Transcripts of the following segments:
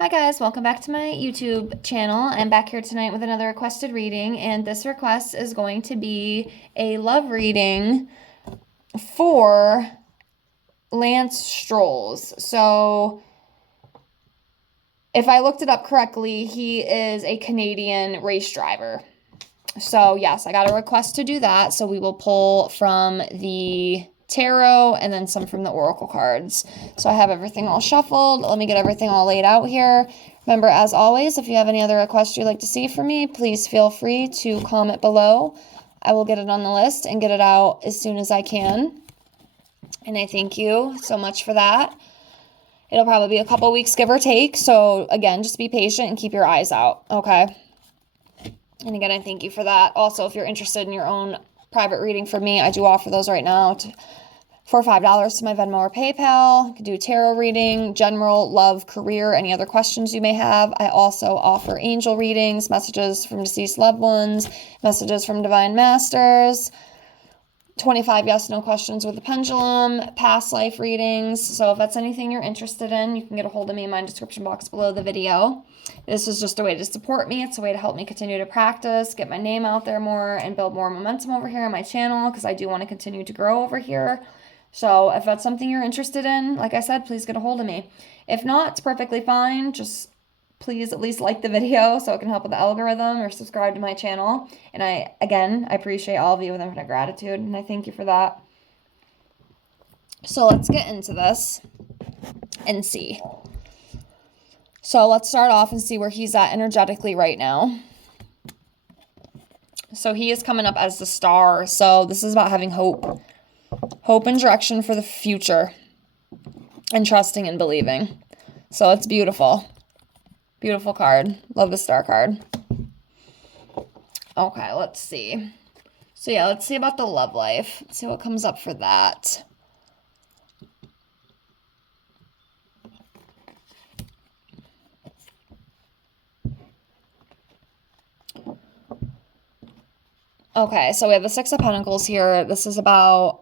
Hi guys, welcome back to my YouTube channel. I'm back here tonight with another requested reading, and this request is going to be a love reading for Lance Strolls. So, if I looked it up correctly, he is a Canadian race driver. So, yes, I got a request to do that, so we will pull from the tarot and then some from the oracle cards. So I have everything all shuffled. Let me get everything all laid out here. Remember, as always, if you have any other requests you'd like to see from me, please feel free to comment below. I will get it on the list and get it out as soon as I can. And I thank you so much for that. It'll probably be a couple weeks, give or take. So again, just be patient and keep your eyes out, okay? And again, I thank you for that. Also, if you're interested in your own private reading from me, I do offer those right now for $5 to my Venmo or PayPal. You can do tarot reading, general, love, career, any other questions you may have. I also offer angel readings, messages from deceased loved ones, messages from divine masters, 25 yes/no questions with the pendulum, past life readings. So if that's anything you're interested in, you can get a hold of me in my description box below the video. This is just a way to support me. It's a way to help me continue to practice, get my name out there more, and build more momentum over here on my channel, because I do want to continue to grow over here. So if that's something you're interested in, like I said, please get a hold of me. If not, it's perfectly fine. Just please at least like the video so it can help with the algorithm, or subscribe to my channel. And I appreciate all of you with infinite gratitude, and I thank you for that. So let's get into this and see. So let's start off and see where he's at energetically right now. So he is coming up as the Star. So this is about having hope. Hope and direction for the future. And trusting and believing. So it's beautiful. Beautiful card. Love the Star card. Okay, let's see. So yeah, let's see about the love life. Let's see what comes up for that. Okay, so we have the Six of Pentacles here. This is about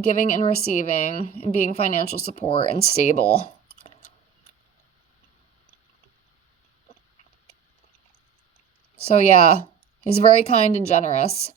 giving and receiving and being financial support and stable. So yeah, he's very kind and generous.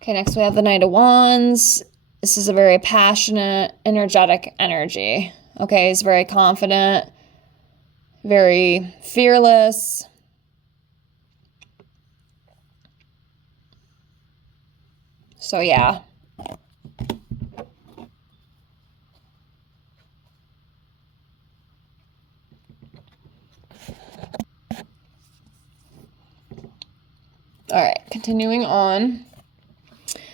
Okay, next we have the Knight of Wands. This is a very passionate, energetic energy. Okay, he's very confident, very fearless. So yeah. All right, continuing on.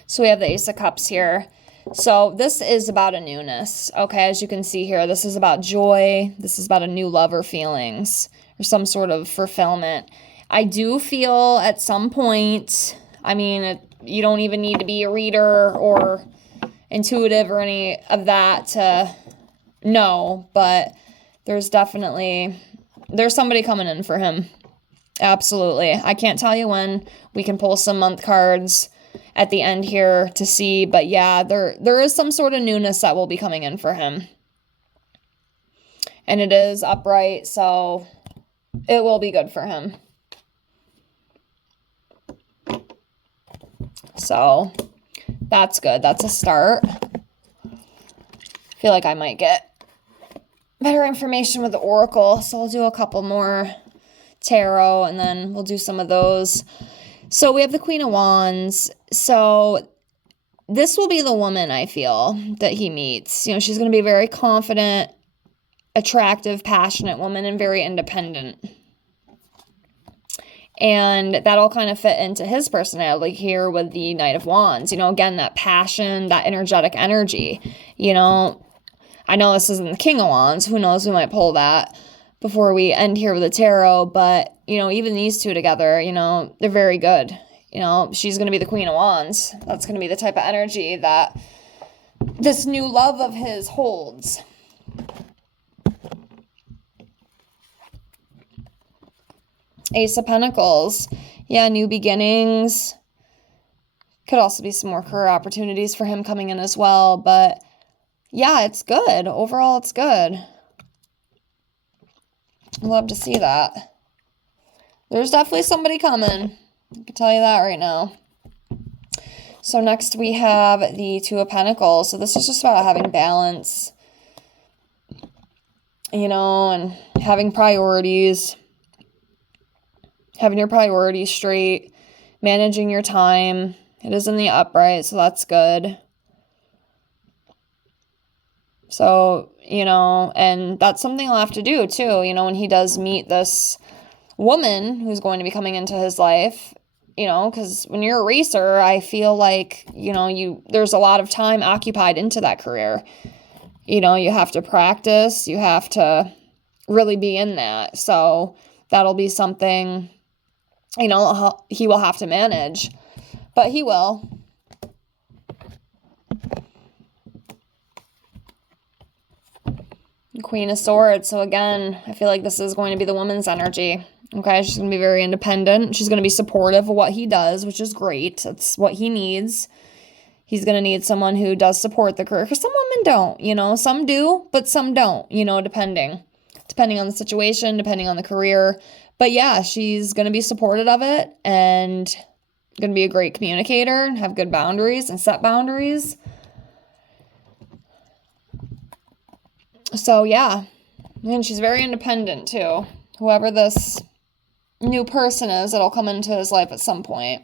So we have the Ace of Cups here. So this is about a newness, okay? As you can see here, this is about joy. This is about a new love or feelings or some sort of fulfillment. I do feel at some point, I mean, you don't even need to be a reader or intuitive or any of that to know, but there's somebody coming in for him. Absolutely. I can't tell you when. We can pull some month cards at the end here to see, but yeah, there is some sort of newness that will be coming in for him. And it is upright, so it will be good for him. So that's good. That's a start. I feel like I might get better information with the oracle, so I'll do a couple more tarot and then we'll do some of those. So we have the Queen of Wands. So this will be the woman, I feel, that he meets. You know, she's going to be a very confident, attractive, passionate woman and very independent. And that'll kind of fit into his personality here with the Knight of Wands. You know, again, that passion, that energetic energy. You know, I know this isn't the King of Wands. Who knows? We might pull that before we end here with the tarot. But, you know, even these two together, you know, they're very good. You know, she's going to be the Queen of Wands. That's going to be the type of energy that this new love of his holds. Ace of Pentacles. Yeah, new beginnings. Could also be some more career opportunities for him coming in as well. But yeah, it's good. Overall, it's good. Love to see that. There's definitely somebody coming. I can tell you that right now. So next we have the Two of Pentacles. So this is just about having balance, you know, and having priorities. Having your priorities straight. Managing your time. It is in the upright, so that's good. So, you know, and that's something he'll have to do too, you know, when he does meet this woman who's going to be coming into his life, you know, because when you're a racer, I feel like, you know, there's a lot of time occupied into that career. You know, you have to practice, you have to really be in that. So that'll be something, you know, he will have to manage, but he will. Queen of Swords. So again, I feel like this is going to be the woman's energy. Okay, she's going to be very independent. She's going to be supportive of what he does, which is great. That's what he needs. He's going to need someone who does support the career. Because some women don't, you know. Some do, but some don't, you know, depending on the situation, depending on the career. But yeah, she's going to be supportive of it and going to be a great communicator and have good boundaries and set boundaries. So yeah, and she's very independent too. Whoever this new person is that'll come into his life at some point.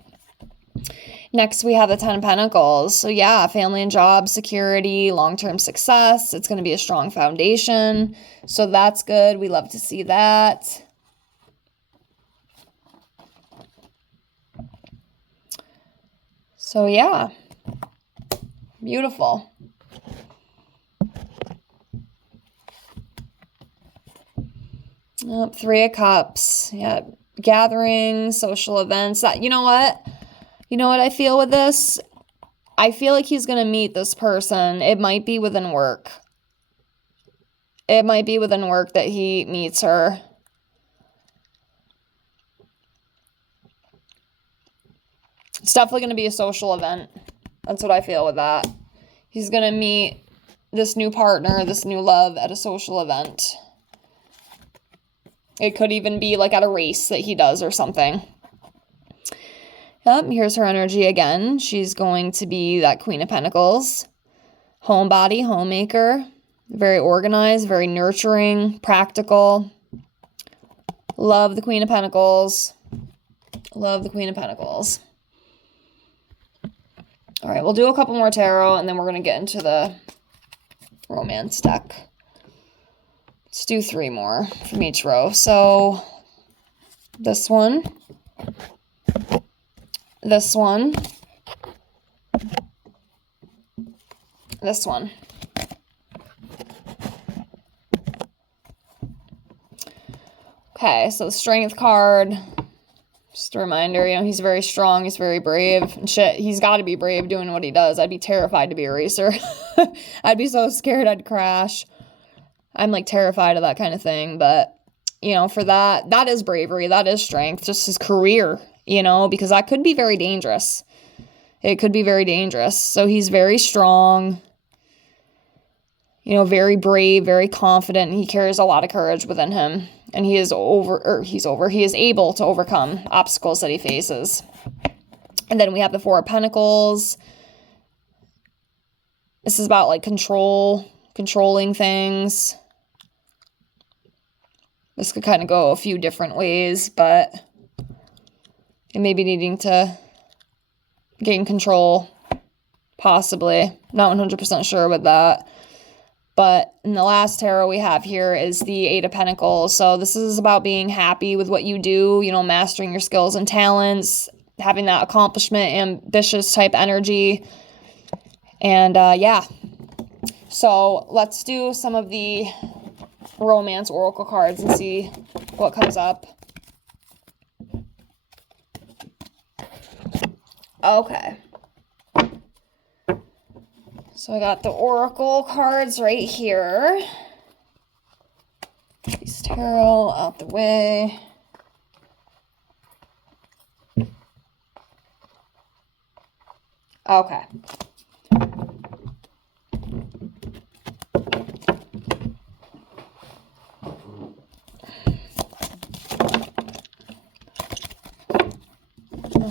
Next, we have the Ten of Pentacles. So yeah, family and job, security, long-term success. It's going to be a strong foundation. So that's good. We love to see that. So yeah, beautiful. Three of Cups. Yeah, gatherings, social events. That, you know what? You know what I feel with this? I feel like he's going to meet this person. It might be within work. It might be within work that he meets her. It's definitely going to be a social event. That's what I feel with that. He's going to meet this new partner, this new love at a social event. It could even be like at a race that he does or something. Yep, here's her energy again. She's going to be that Queen of Pentacles. Homebody, homemaker. Very organized, very nurturing, practical. Love the Queen of Pentacles. Love the Queen of Pentacles. All right, we'll do a couple more tarot, and then we're going to get into the romance deck. Let's do 3 more from each row. So this one, this one, this one. Okay, so the Strength card, just a reminder, you know, he's very strong, he's very brave, and shit, he's got to be brave doing what he does. I'd be terrified to be a racer. I'd be so scared I'd crash. I'm like terrified of that kind of thing, but you know, for that is bravery, that is strength, just his career, you know, because that could be very dangerous. It could be very dangerous. So he's very strong, you know, very brave, very confident. He carries a lot of courage within him, and he is able to overcome obstacles that he faces. And then we have the Four of Pentacles. This is about like controlling things. This could kind of go a few different ways, but it may be needing to gain control, possibly. Not 100% sure with that. But in the last tarot we have here is the Eight of Pentacles. So this is about being happy with what you do, you know, mastering your skills and talents, having that accomplishment, ambitious type energy. And yeah. So let's do some of the romance oracle cards and see what comes up. Okay. So I got the oracle cards right here. These tarot out the way. Okay.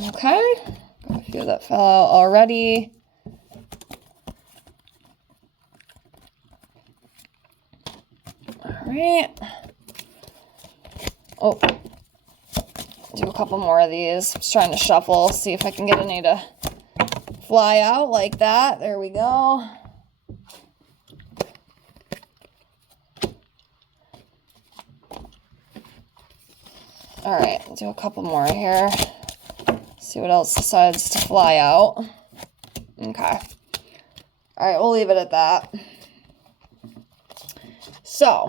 Okay. Got a few that fell out already. All right. Oh. Do a couple more of these. Just trying to shuffle, see if I can get any to fly out like that. There we go. All right, do a couple more here. See what else decides to fly out. Okay. All right, we'll leave it at that. So,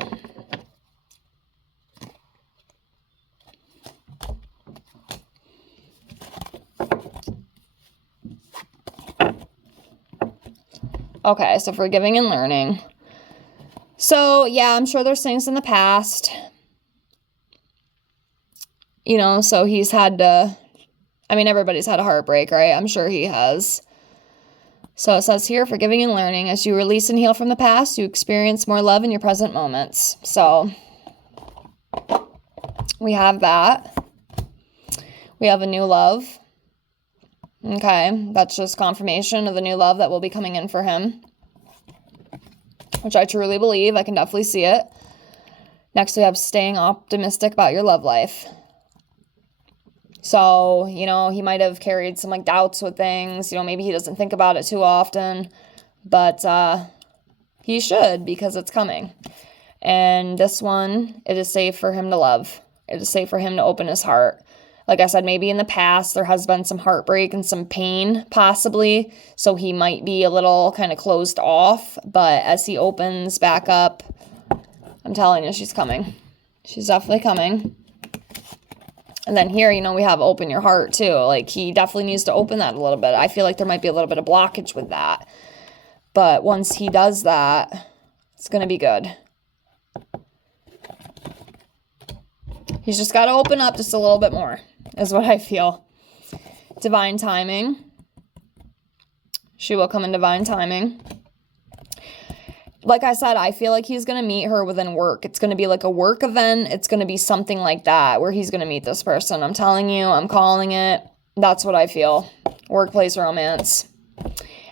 okay, so forgiving and learning. So, yeah, I'm sure there's things in the past. You know, so he's had to, I mean, everybody's had a heartbreak, right? I'm sure he has. So it says here, forgiving and learning. As you release and heal from the past, you experience more love in your present moments. So we have that. We have a new love. Okay, that's just confirmation of the new love that will be coming in for him, which I truly believe. I can definitely see it. Next, we have staying optimistic about your love life. So, you know, he might have carried some like doubts with things. You know, maybe he doesn't think about it too often, but he should, because it's coming. And this one, it is safe for him to love. It is safe for him to open his heart. Like I said, maybe in the past there has been some heartbreak and some pain possibly. So he might be a little kind of closed off, but as he opens back up, I'm telling you, she's coming. She's definitely coming. And then here, you know, we have open your heart too. Like he definitely needs to open that a little bit. I feel like there might be a little bit of blockage with that. But once he does that, it's going to be good. He's just got to open up just a little bit more, is what I feel. Divine timing. She will come in divine timing. Like I said, I feel like he's going to meet her within work. It's going to be like a work event. It's going to be something like that where he's going to meet this person. I'm telling you, I'm calling it. That's what I feel. Workplace romance.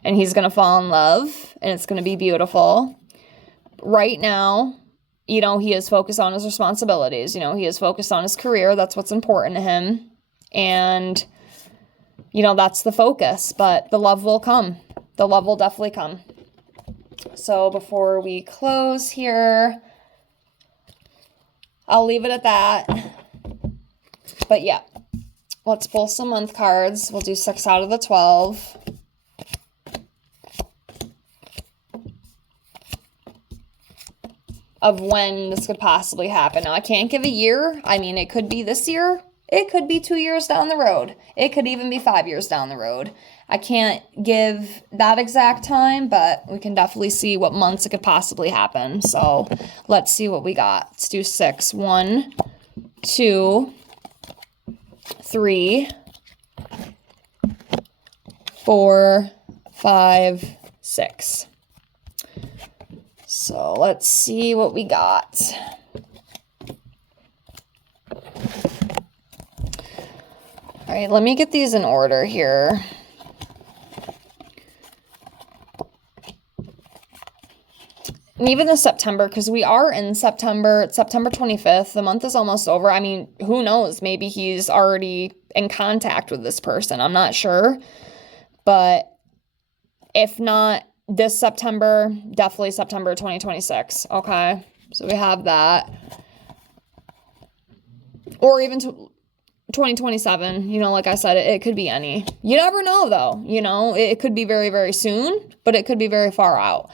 And he's going to fall in love, and it's going to be beautiful. Right now, you know, he is focused on his responsibilities. You know, he is focused on his career. That's what's important to him. And, you know, that's the focus. But the love will come. The love will definitely come. So before we close here, I'll leave it at that. But yeah, let's pull some month cards. We'll do 6 out of the 12. Of when this could possibly happen. Now, I can't give a year. I mean, it could be this year. It could be 2 years down the road. It could even be 5 years down the road. I can't give that exact time, but we can definitely see what months it could possibly happen. So let's see what we got. Let's do 6. 1, 2, 3, 4, 5, 6. So let's see what we got. All right, let me get these in order here. And even the September, because we are in September. It's September 25th. The month is almost over. I mean, who knows? Maybe he's already in contact with this person. I'm not sure. But if not this September, definitely September 2026. Okay? So we have that. Or even 2027. You know, like I said, it could be any. You never know, though. You know, it could be very, very soon, but it could be very far out.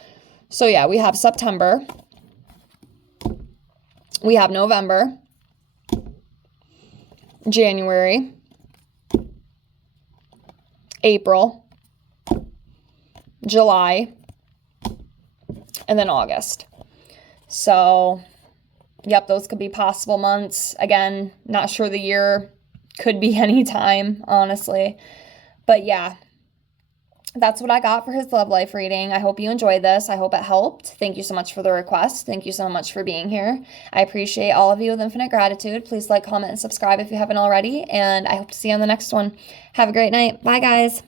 So yeah, we have September. We have November. January. April. July. And then August. So, yep, those could be possible months. Again, not sure the year. Could be any time, honestly. But yeah. that's what I got for his love life reading. I hope you enjoyed this. I hope it helped. Thank you so much for the request. Thank you so much for being here. I appreciate all of you with infinite gratitude. Please like, comment, and subscribe if you haven't already. And I hope to see you on the next one. Have a great night. Bye, guys.